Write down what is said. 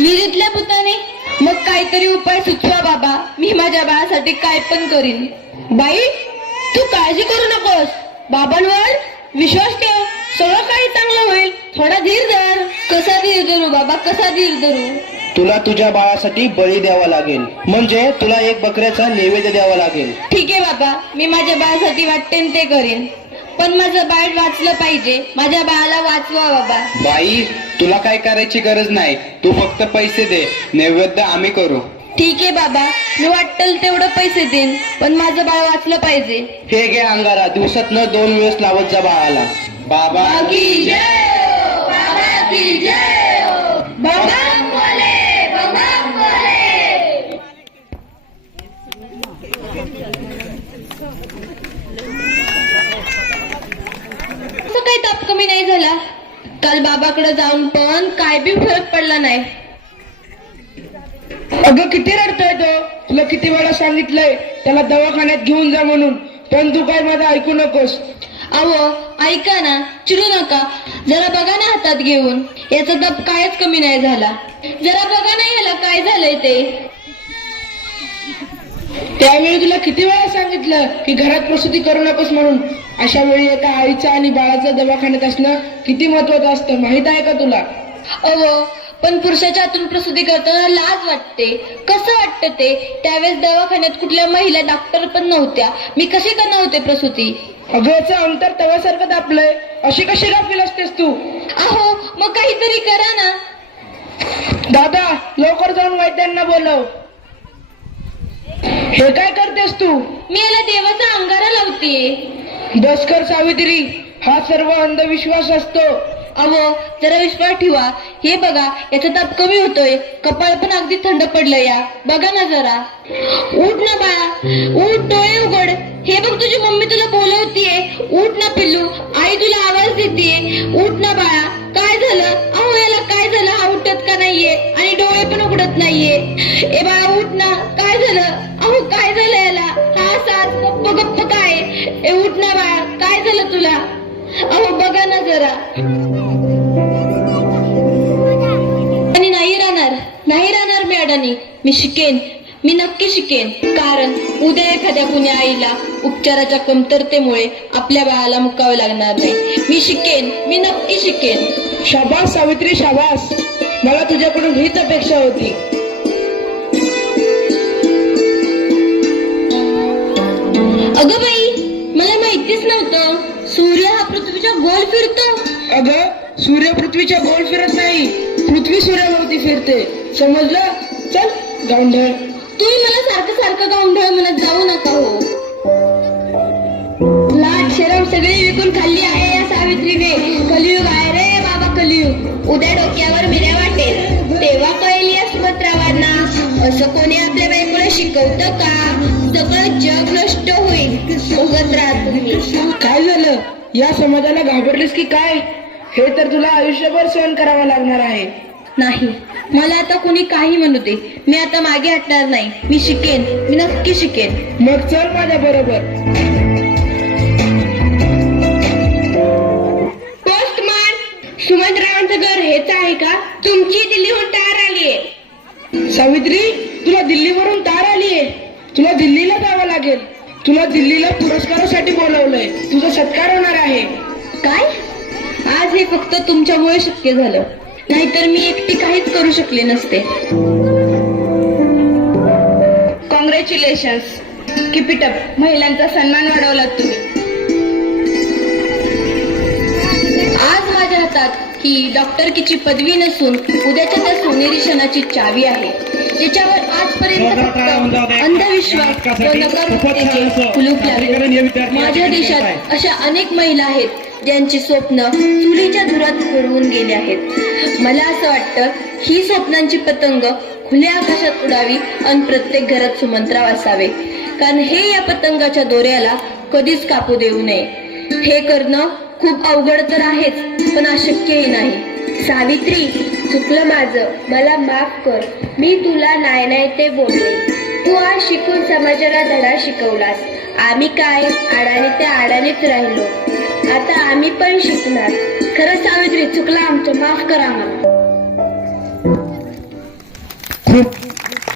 विहिरीतल्या भूताने? मग काहीतरी उपाय सुचवा बाबा, मी माझ्या बाळासाठी काय पण करीन. बाई, तू काळजी करू नकोस, बाबांवर विश्वास ठेव, सगळं काही चांगलं होईल. थोडा धीर धर. कसा धीर धरू बाबा, कसा धीर धरू? तुला तुझ्या बाळासाठी बळी द्यावा लागेल, म्हणजे तुला एक बकऱ्याचा नैवेद्य द्यावा लागेल. ठीक आहे बाबा, मी माझ्या बाळासाठी वाटते ते करीन, पण माझं बाळ वाचलं पाहिजे. माझ्या बाळाला वाचवा बाबा. बाई, तुला काय करायची गरज नाही, तू फक्त पैसे दे, नैवेद्य आम्ही करू. ठीक आहे बाबा, मी वाटेल तेवढं पैसे देईन, पण माझं बाळ वाचलं पाहिजे. हे घे अंगारा, दिवसात न 2 वेळेस लावत जा बाळाला. बाबा की जय हो, बाबा की जय हो. बम बोले, बम बोले. असं काही ताप कमी नाही झाला. काल बाबाकडे जाऊन पण काय बी फरक पडला नाही. अगं किती रडतोय तो, तुला किती वेळा सांगितलंय त्याला दवाखान्यात घेऊन जा म्हणून, पण तू काय माझं ऐकू नकोस. अहो ऐका ना, चिडू नका, जरा बघा ना हातात घेऊन, याचा ताप कायच कमी नाही झाला. जरा बघा ना याला काय झालंय ते. त्यावेळी तुला किती वेळा सांगितलं की घरात प्रसूती करू नकोस म्हणून. अशा वेळी एका आईचं आणि बाळाचं दवाखान्यात असणं किती महत्वाचं असतं माहित आहे का तुला? अहो पण पुरुषाच्या हातून प्रसूती करताना लाज वाटते. कसं वाटतं ते? त्यावेळेस दवाखान्यात कुठल्या महिला डॉक्टर पण नव्हत्या, मी कशी करणार होते प्रसूती? अगं याचं अंतर तव्यासारखं दापलंय, अशी कशी गाफील असतेस तू? अहो मग काहीतरी करा ना. दादा, लवकर जाऊन वैद्यांना बोलव. हे काय करतेस तू? मी याला देवाचा अंगारा लावतीये. बस कर सावित्री, हा सर्व अंधविश्वास असतो. अहो जरा विश्वास ठेवा. हे बघा, याचा ताप कमी होतोय, कपाळ पण अगदी थंड पडलंय. या बघा ना जरा. उठ ना बाळा, उठ, डोळे उघड. हे बघ तुझी मम्मी तुला बोलवतीये. उठ ना पिल्लू, आई तुला आवाज देतीये. उठ ना बाळा. काय झालं? अहो याला काय झालं? हा उठत का नाहीये आणि डोळे पण उघडत नाहीये. ए बाळा उठ ना, काय झालं? अहो काय झालं याला? हा सास गप्प गप्प काय? ए उठ ना बाळा, काय झालं तुला? अहो बघा ना जरा. आणि नाही राहणार मी अडाणी. मी शिकेन, मी नक्की शिकेन. कारण उद्या एखाद्या कुण्या आईला उपचाराच्या कमतरतेमुळे आपल्या बाळाला मुकावे लागणार नाही. मी शिकेन, मी नक्की शिकेन. शाबास सावित्री, शाबास. मला तुझ्याकडून हीच अपेक्षा होती. अगं बाई, मला माहितीच नव्हतं सूर्य हा पृथ्वीच्या गोल फिरतो. अगं सूर्य पृथ्वीच्या गोल फिरत नाही, पृथ्वी सूर्याभोवती फिरते, समजलं? चल गावंढळ. तुम्ही मला सारखं सारखं गावंढळ म्हणत जाऊ नका हो. लाट शरम सगळी विकून खाल्ली आहे या सावित्रीने. कलियुग आहे रे बाबा, कलियुग. उद्या डोक्यावर मिऱ्या वाटेल, तेव्हा कळेल या सुभद्रावांना. असं कोणी आपल्या बायकोला शिकवतं का? सगळं जग नष्ट होईल. बघत राहा तुम्ही. काय झालं? या समाजाला घाबरलीस की काय? हे तर तुला आयुष्यभर सहन करावं लागणार आहे. नाही, मला आता कोणी काही म्हणू दे, मी आता मागे हटणार नाही. मी शिकेन, मी नक्की शिकेन. मग चल माझ्या बरोबर. पोस्टमॅन, सुमंतरावांचं घर हेच आहे का? तुमची दिल्लीहून तार आलीये. सावित्री, तुला दिल्लीवरून तार आलीये. तुला दिल्लीला जावं लागेल. तुला दिल्लीला पुरस्कारासाठी बोलवलंय. तुझा सत्कार होणार आहे. काय? आज हे फक्त तुमच्यामुळे शक्य झालं, नाहीतर मी एकटी काहीच करू शकले नसते. Congratulations, keep it up. महिलांचा सन्मान वाढवला तुम्ही. आज माझ्या हातात ही डॉक्टरकीची पदवी नसून उद्याच्या त्या सोनेरी क्षणाची चावी आहे, ज्याच्यावर आजपर्यंत फक्त अंधविश्वास व नकारात्मकतेचे कुलूप लागले. माझ्या देशात अशा अनेक महिला आहेत ज्यांची स्वप्न चुलीच्या धुरात होऊन गेली आहेत. मला असं वाटतं ही स्वप्नांची पतंग खुल्या आकाशात उडावी आणि प्रत्येक घरात सुमंतराव असावे, कारण हे या पतंगाच्या दोऱ्याला कधीच कापू देऊ नये. हे करणं खूप अवघड तर आहेच, पण अशक्यही नाही. सावित्री, चुकलं माझं, मला माफ कर. मी तुला नाही ते बोलले. तू आज शिकून समाजाला धडा शिकवलास. आम्ही काय आडाने त्या आडानेच राहिलो, आता आम्ही पण शिकणार. खरं सावित्री, चुकलं आमचं, माफ करा मला. खूप